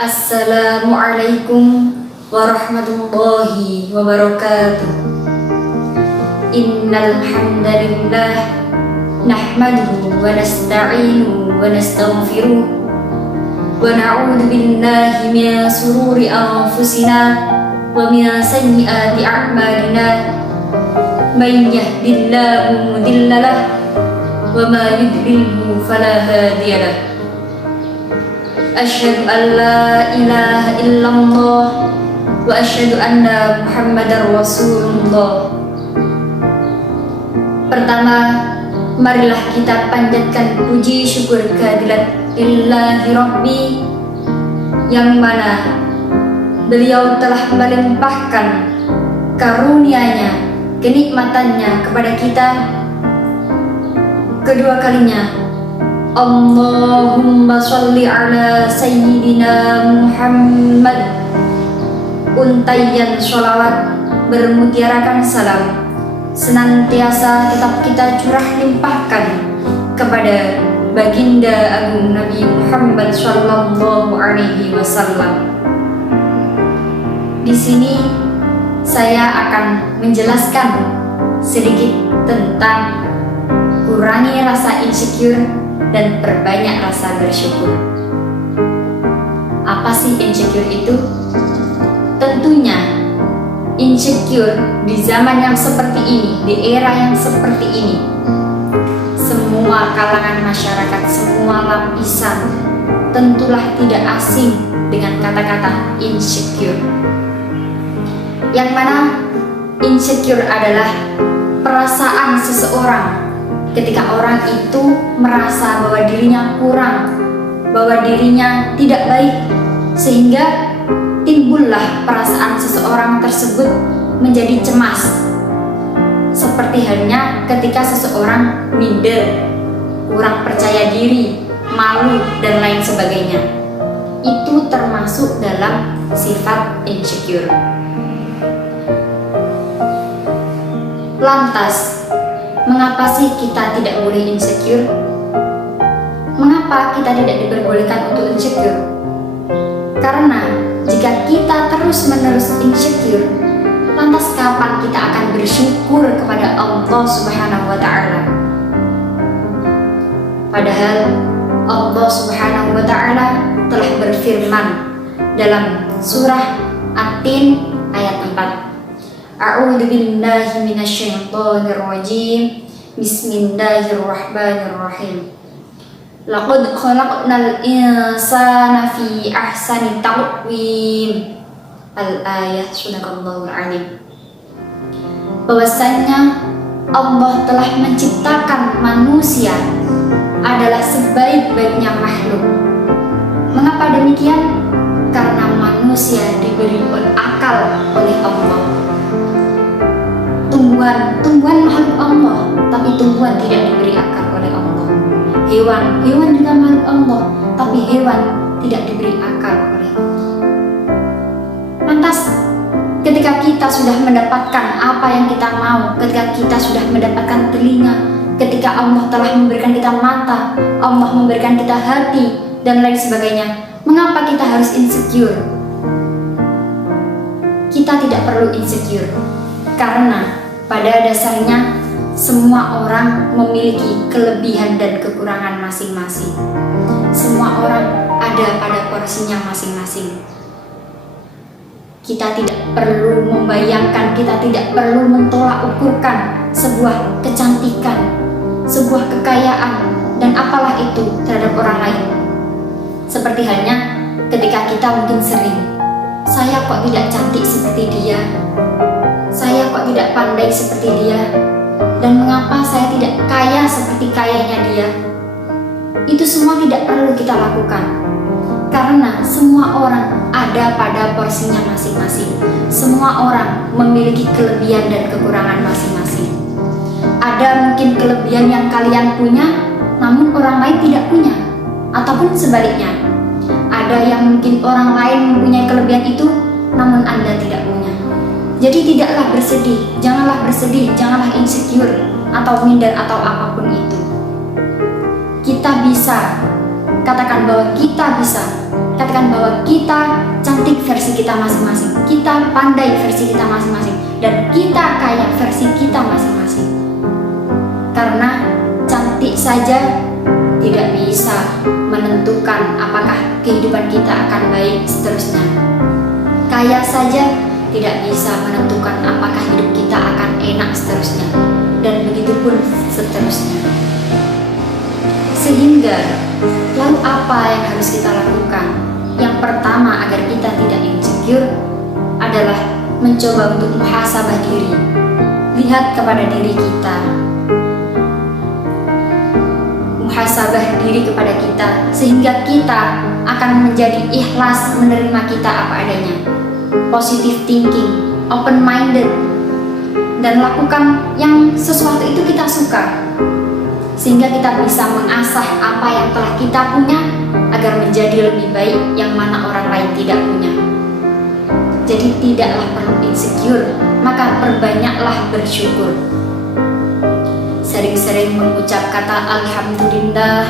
Assalamualaikum warahmatullahi wabarakatuh. Innal hamdalillah nahmaduhu wa nasta'inuhu wa nastaghfiruh wa na'udzu billahi min shururi anfusina wa min sayyiati a'malina. May yahdihillahu mudilla lahu wa ma yudlilhu fala hadiya lahu. Asyhadu an la ilaha illallah wa asyhadu anna Muhammadar Rasulullah. Pertama, marilah kita panjatkan puji syukur kehadirat lillahi Rabbi, yang mana beliau telah melimpahkan karunia-Nya, kenikmatannya kepada kita. Kedua kalinya, Allahumma sholli ala Sayyidina Muhammad. Untaian sholawat bermutiarakan salam senantiasa tetap kita curah limpahkan kepada baginda agung Nabi Muhammad sallallahu alaihi wasallam. Di sini saya akan menjelaskan sedikit tentang kurangi rasa insecure dan perbanyak rasa bersyukur. Apa sih insecure itu? Tentunya insecure di zaman yang seperti ini, di era yang seperti ini, semua kalangan masyarakat, semua lapisan tentulah tidak asing dengan kata-kata insecure. Yang mana insecure adalah perasaan seseorang ketika orang itu merasa bahwa dirinya kurang, bahwa dirinya tidak baik, sehingga timbullah perasaan seseorang tersebut menjadi cemas. Seperti halnya ketika seseorang minder, kurang percaya diri, malu, dan lain sebagainya. Itu termasuk dalam sifat insecure. Lantas, mengapa sih kita tidak boleh insecure? Mengapa kita tidak diperbolehkan untuk insecure? Karena jika kita terus-menerus insecure, lantas kapan kita akan bersyukur kepada Allah Subhanahu wa Ta'ala? Padahal Allah Subhanahu wa Ta'ala telah berfirman dalam surah At-Tin ayat 4. A'udzu billahi minasyaitonir rajim. Bismillahirrahmanirrahim. Laqad khalaqnal insana fi ahsani taqwim. Al-ayah. Sadaqallahul azim. Bahwasanya Allah telah menciptakan manusia adalah sebaik-baiknya makhluk. Mengapa demikian? Karena manusia diberi akal oleh Allah. Tumbuhan makhluk Allah, tapi tumbuhan tidak diberi akal oleh Allah. Hewan juga makhluk Allah, tapi hewan tidak diberi akal oleh Allah. Lantas, ketika kita sudah mendapatkan apa yang kita mau, ketika kita sudah mendapatkan telinga, ketika Allah telah memberikan kita mata, Allah memberikan kita hati, dan lain sebagainya, mengapa kita harus insecure? Kita tidak perlu insecure, karena pada dasarnya semua orang memiliki kelebihan dan kekurangan masing-masing. Semua orang ada pada porsinya masing-masing. Kita tidak perlu membayangkan, kita tidak perlu mentolak ukurkan sebuah kecantikan, sebuah kekayaan, dan apalah itu terhadap orang lain. Seperti halnya ketika kita mungkin sering, saya kok tidak cantik seperti dia, saya kok tidak pandai seperti dia, dan mengapa saya tidak kaya seperti kayanya dia. Itu semua tidak perlu kita lakukan, karena semua orang ada pada porsinya masing-masing. Semua orang memiliki kelebihan dan kekurangan masing-masing. Ada mungkin kelebihan yang kalian punya, namun orang lain tidak punya, ataupun sebaliknya. Ada yang mungkin orang lain mempunyai kelebihan itu, namun Anda tidak punya. Jadi tidaklah bersedih, janganlah insecure atau minder atau apapun itu. Kita bisa, katakan bahwa kita bisa, katakan bahwa kita cantik versi kita masing-masing, kita pandai versi kita masing-masing, dan kita kaya versi kita masing-masing. Karena cantik saja tidak bisa menentukan apakah kehidupan kita akan baik seterusnya. Kaya saja tidak bisa menentukan apakah hidup kita akan enak seterusnya, dan begitu pun seterusnya. Sehingga, lalu apa yang harus kita lakukan? Yang pertama agar kita tidak insecure adalah mencoba untuk muhasabah diri. Lihat kepada diri kita. Muhasabah diri kepada kita sehingga kita akan menjadi ikhlas menerima kita apa adanya. Positive thinking, open minded, dan lakukan yang sesuatu itu kita suka, sehingga kita bisa mengasah apa yang telah kita punya agar menjadi lebih baik yang mana orang lain tidak punya. Jadi tidaklah perlu insecure, maka perbanyaklah bersyukur. Sering-sering mengucap kata alhamdulillah,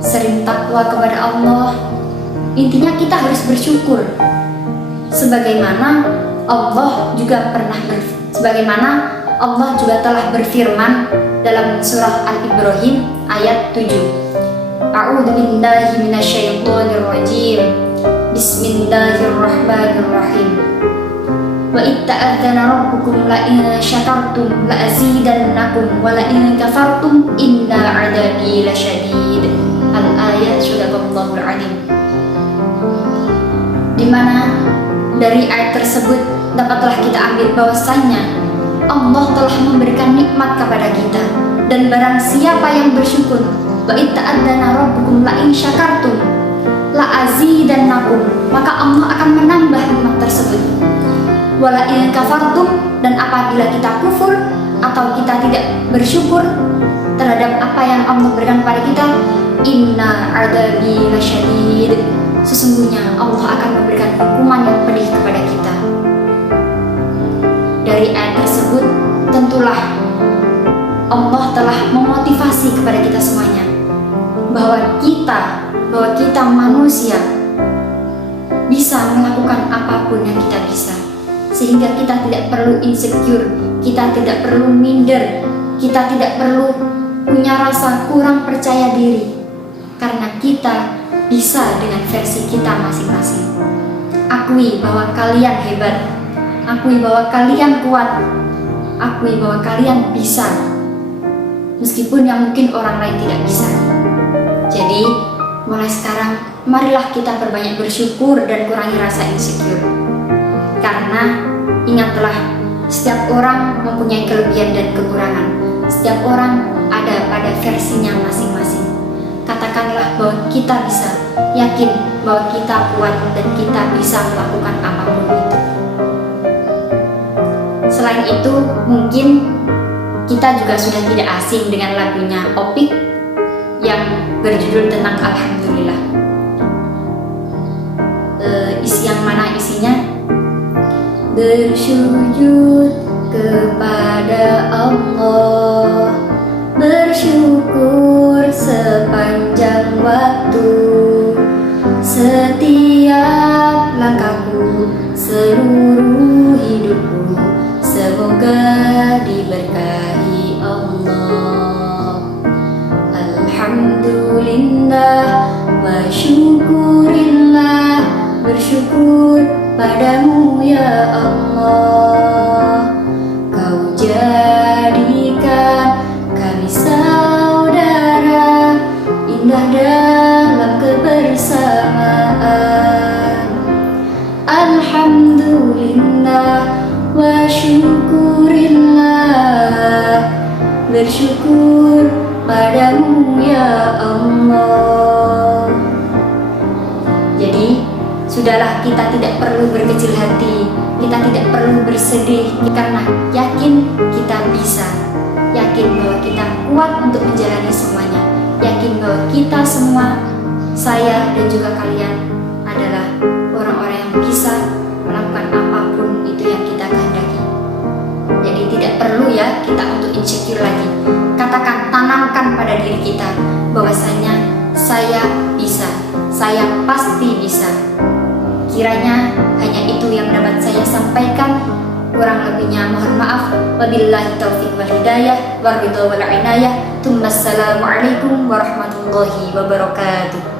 sering takwa kepada Allah. Intinya kita harus bersyukur. Sebagaimana Allah juga telah berfirman dalam surah Al-Ibrahim ayat 7. A'udzu billahi minasyaitonir rajim. Bismillahirrahmanirrahim. Wa itta'adzana rabbukum la in syakartum la azidannakum wa la in kafartum inna 'adzabi lasyadid. Al-ayat Sadaqallahul 'Adzim. Di mana dari ayat tersebut dapatlah kita ambil bahwasannya Allah telah memberikan nikmat kepada kita, dan barang siapa yang bersyukur, wa itta'adzana rabbukum la in syakartum la azidannakum, maka Allah akan menambah nikmat tersebut. Wa la in kafartum, dan apabila kita kufur atau kita tidak bersyukur terhadap apa yang Allah berikan kepada kita, inna 'adzabi lasyadid, sesungguhnya Allah akan memberikan hukuman yang pedih kepada kita. Dari ayat tersebut tentulah Allah telah memotivasi kepada kita semuanya bahwa kita manusia bisa melakukan apapun yang kita bisa, sehingga kita tidak perlu insecure, kita tidak perlu minder, kita tidak perlu punya rasa kurang percaya diri, karena kita bisa dengan versi kita masing-masing. Akui bahwa kalian hebat, akui bahwa kalian kuat, akui bahwa kalian bisa, meskipun yang mungkin orang lain tidak bisa. Jadi mulai sekarang marilah kita perbanyak bersyukur dan kurangi rasa insecure. Karena ingatlah, setiap orang mempunyai kelebihan dan kekurangan, setiap orang ada pada versinya masing-masing. Katakanlah bahwa kita bisa, yakin bahwa kita kuat dan kita bisa melakukan apapun itu. Selain itu, mungkin kita juga sudah tidak asing dengan lagunya Opik yang berjudul tentang Alhamdulillah. Yang mana isinya bersujud kepada Allah, bersyukur sepanjang waktu, setiap langkahku, seluruh hidupku, semoga diberkahi Allah. Alhamdulillah wa syukurillah, bersyukur padamu ya Allah. Kau jadikan kami saudara, indah dalam kebersamaan. Alhamdulillah wa syukurillah, bersyukur padamu ya Allah. Jadi sudahlah, kita tidak perlu berkecil hati, kita tidak perlu bersedih, karena yakin kita bisa, yakin bahwa kita kuat untuk menjalani semuanya, yakin bahwa kita semua, saya dan juga kalian, adalah orang-orang yang bisa melakukan apapun itu yang kita kehendaki. Jadi tidak perlu ya kita untuk insecure lagi. Katakan, tanamkan pada diri kita bahwasanya saya bisa, saya pasti bisa. Kiranya hanya itu yang dapat saya sampaikan. Kurang lebihnya mohon maaf. Wabillahi taufiq wal hidayah, waridho wal inayah. Assalamualaikum warahmatullahi wabarakatuh.